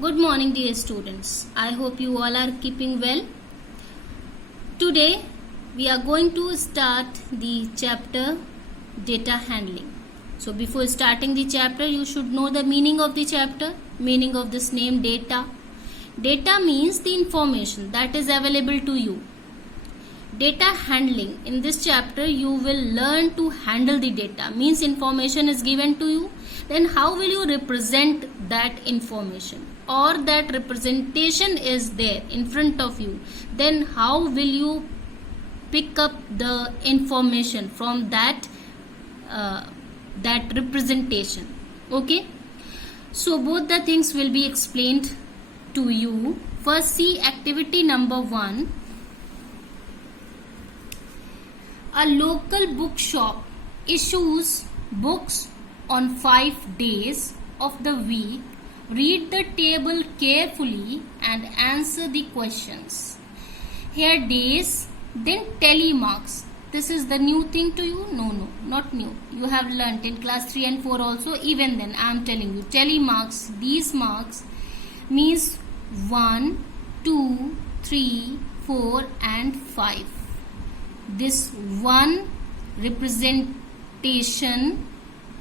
Good morning, dear students. I hope you all are keeping well. Today, we are going to start the chapter data handling. So, before starting the chapter, you should know the meaning of the chapter, meaning of this name data. Data means the information that is available to you. Data handling. In this chapter, you will learn to handle the data. Means information is given to you. Then how will you represent that information? Or that representation is there in front of you. Then how will you pick up the information from that representation? Okay. So both the things will be explained to you. First, see activity number 1. A local bookshop issues books on 5 days of the week. Read the table carefully and answer the questions. Here days, then telemarks. This is the new thing to you? No, not new. You have learnt in class 3 and 4 also. Even then, I am telling you. Telemarks, these marks means 1, 2, 3, 4 and 5. This one representation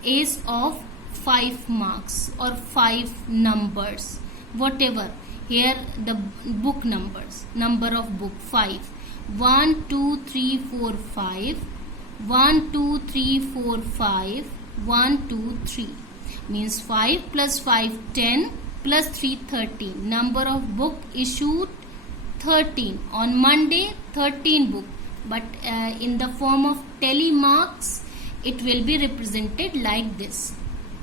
is of 5 marks or 5 numbers, whatever. Here the book numbers, number of book 5. 1, 2, 3, 4, 5. 1, 2, 3, 4, 5. 1, 2, 3. Means 5 plus 5, 10 plus 3, 13. Number of book issued 13. On Monday, 13 book. But in the form of telemarks, it will be represented like this.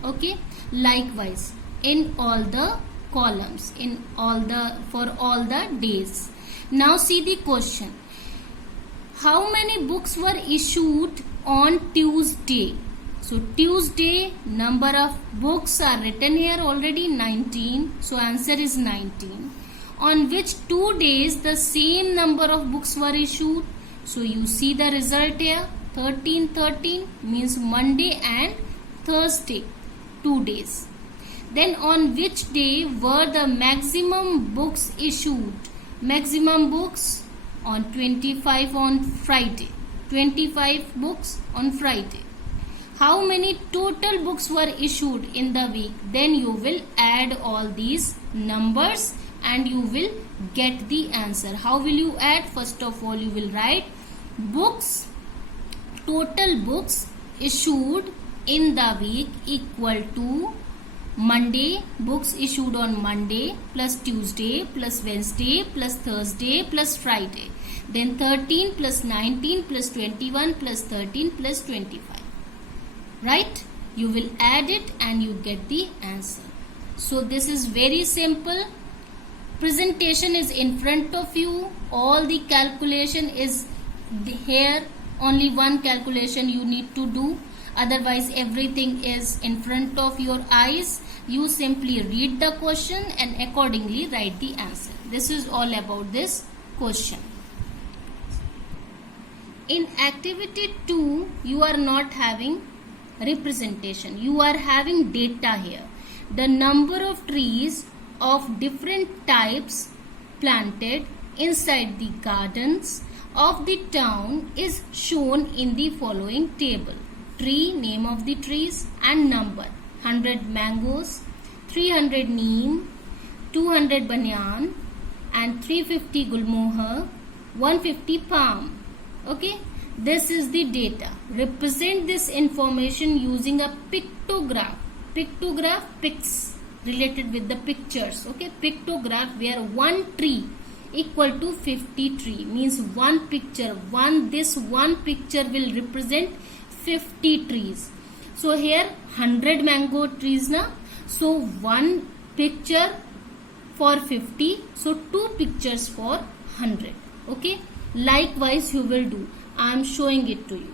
Okay. Likewise, in all the columns, for all the days. Now see the question. How many books were issued on Tuesday? So Tuesday, number of books are written here already 19. So answer is 19. On which 2 days the same number of books were issued? So you see the result here. 13 means Monday and Thursday, 2 days. Then on which day were the maximum books issued? Maximum books on 25 on Friday. 25 books on Friday. How many total books were issued in the week? Then you will add all these numbers and you will get the answer. How will you add? First of all, you will write books, total books issued in the week equal to Monday, books issued on Monday plus Tuesday plus Wednesday plus Thursday plus Friday. Then 13 plus 19 plus 21 plus 13 plus 25. Right? You will add it and you get the answer. So this is very simple. Presentation is in front of you. All the calculation is here. Only one calculation you need to do. Otherwise everything is in front of your eyes. You simply read the question and accordingly write the answer. This is all about this question. In activity 2, you are not having representation. You are having data here. The number of trees of different types planted inside the gardens of the town is shown in the following table. Tree, name of the trees and number. 100 mangoes, 300 neem, 200 banyan and 350 gulmohar, 150 palm. Okay, this is the data. Represent this information using a pictograph. Pictograph, pics related with the pictures. Okay, pictograph where one tree equal to 50 tree means one picture. This one picture will represent 50 trees. So here 100 mango trees na. So one picture for 50. So 2 pictures for 100. Okay. Likewise you will do. I am showing it to you.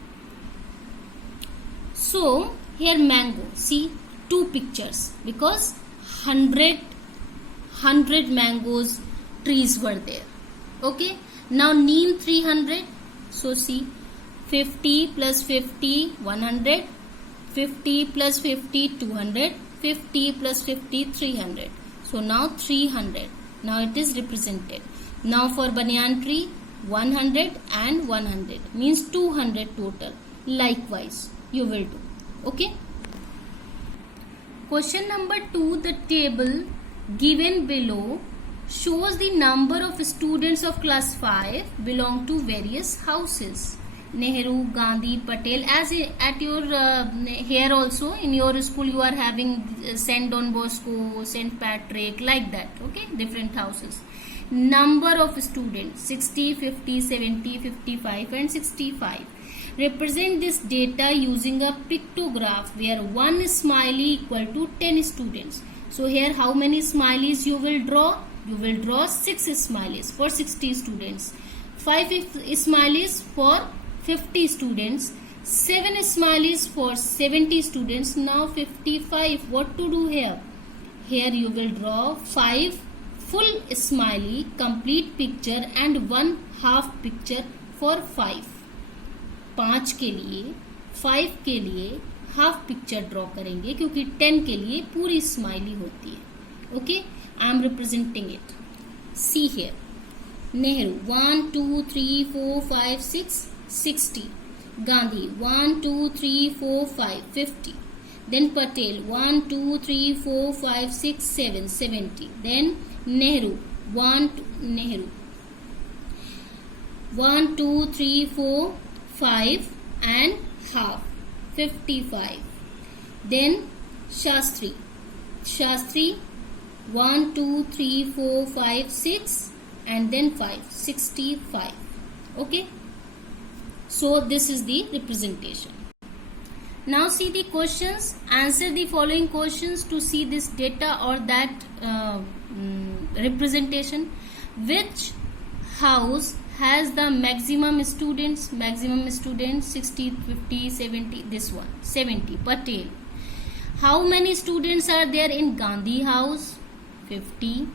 So here mango. See 2 pictures because 100 mangoes trees were there. Okay. Now neem 300. So see 50 plus 50 100. 50 plus 50 200. 50 plus 50 300. So now 300. Now it is represented. Now for banyan tree, 100 and 100 means 200 total. Likewise, you will do. Okay. Question number 2. The table given below shows the number of students of class 5 belong to various houses. Nehru, Gandhi, Patel. As at your here also in your school you are having Saint Don Bosco, Saint Patrick, like that. Okay, different houses. Number of students 60, 50, 70, 55 and 65. Represent this data using a pictograph where one smiley equal to 10 students. So here how many smileys you will draw? You will draw 6 smileys for 60 students, 5 smileys for 50 students, 7 smileys for 70 students. Now 55. What to do here? Here you will draw 5 full smiley, complete picture and 1 half picture for 5. 5 के लिए 5 के लिए half picture draw करेंगे क्योंकि 10 के लिए पूरी smiley होती है. Okay, I am representing it. See here. Nehru 1 2 3 4 5 6 60. Gandhi 1 2 3 4 5 50. Then Patel 1 2 3 4 5 6 7 70. Then Nehru 1 2 3 4 5 and half 55. Then Shastri 1 2 3 4 5 6 and then 5 65. Okay, so this is the representation. Now see the questions. Answer the following questions to see this data or that representation. Which house has the maximum students? Maximum students 60, 50, 70. This one 70. Patel. How many students are there in Gandhi house? 50.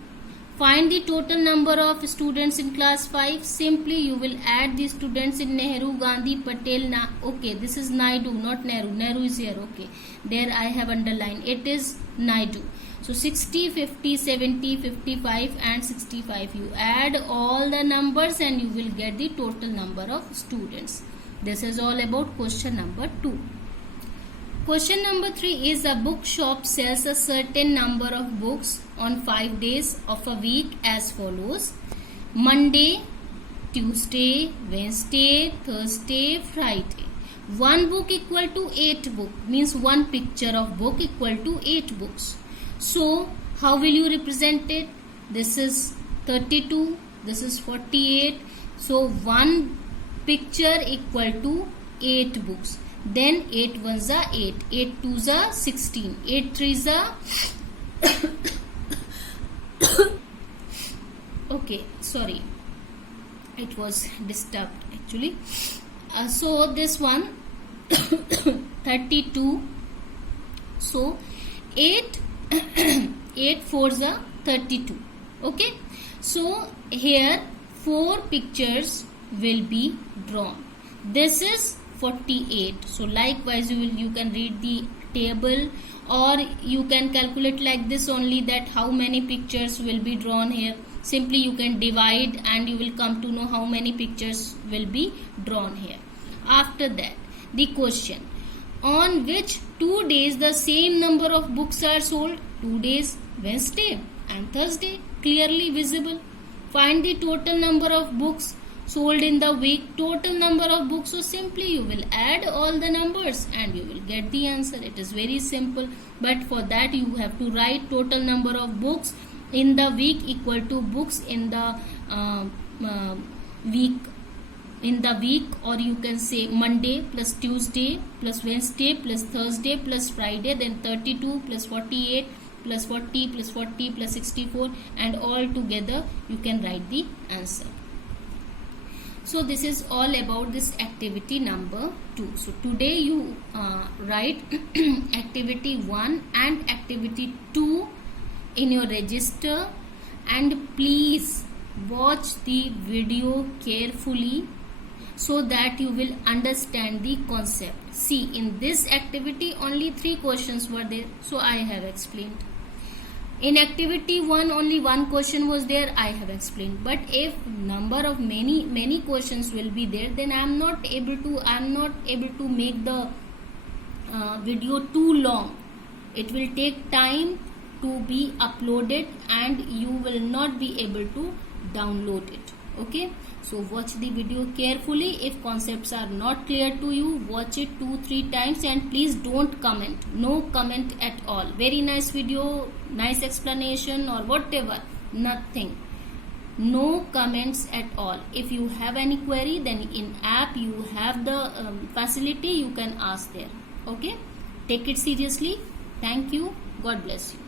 Find the total number of students in class 5. Simply you will add the students in Nehru, Gandhi, Patel. Okay, this is Naidu, not Nehru. Nehru is here. Okay, there I have underlined. It is Naidu. So 60, 50, 70, 55 and 65. You add all the numbers and you will get the total number of students. This is all about question number 2. Question number 3 is a bookshop sells a certain number of books on 5 days of a week as follows. Monday, Tuesday, Wednesday, Thursday, Friday. One book equal to 8 book means one picture of book equal to 8 books. So how will you represent it? This is 32, this is 48. So one picture equal to 8 books. Then 8 ones are 8, 8 twos are 16, 8 threes are okay, sorry, it was disturbed actually. So this one 32. So 8 8 fours are 32. Okay, so here 4 pictures will be drawn. This is 48. So likewise you can read the table or you can calculate like this only, that how many pictures will be drawn here. Simply you can divide and you will come to know how many pictures will be drawn here. After that, the question: on which 2 days the same number of books are sold? 2 days, Wednesday and Thursday, clearly visible. Find the total number of books sold in the week. Total number of books. So simply you will add all the numbers and you will get the answer. It is very simple, but for that you have to write total number of books in the week equal to books in the week, or you can say Monday plus Tuesday plus Wednesday plus Thursday plus Friday, then 32 plus 48 plus 40 plus 40 plus 64, and all together you can write the answer. So this is all about this activity number 2. So today you write activity 1 and activity 2 in your register, and please watch the video carefully so that you will understand the concept. See, in this activity only 3 questions were there, so I have explained. In activity 1 only one question was there, I have explained. But if number of many questions will be there, then I am not able to make the video too long. It will take time to be uploaded and you will not be able to download it. Okay, so watch the video carefully. If concepts are not clear to you, watch it 2-3 times and please don't comment. No comment at all. Very nice video, nice explanation or whatever, nothing. No comments at all. If you have any query, then in app you have the facility, you can ask there. Okay, take it seriously. Thank you. God bless you.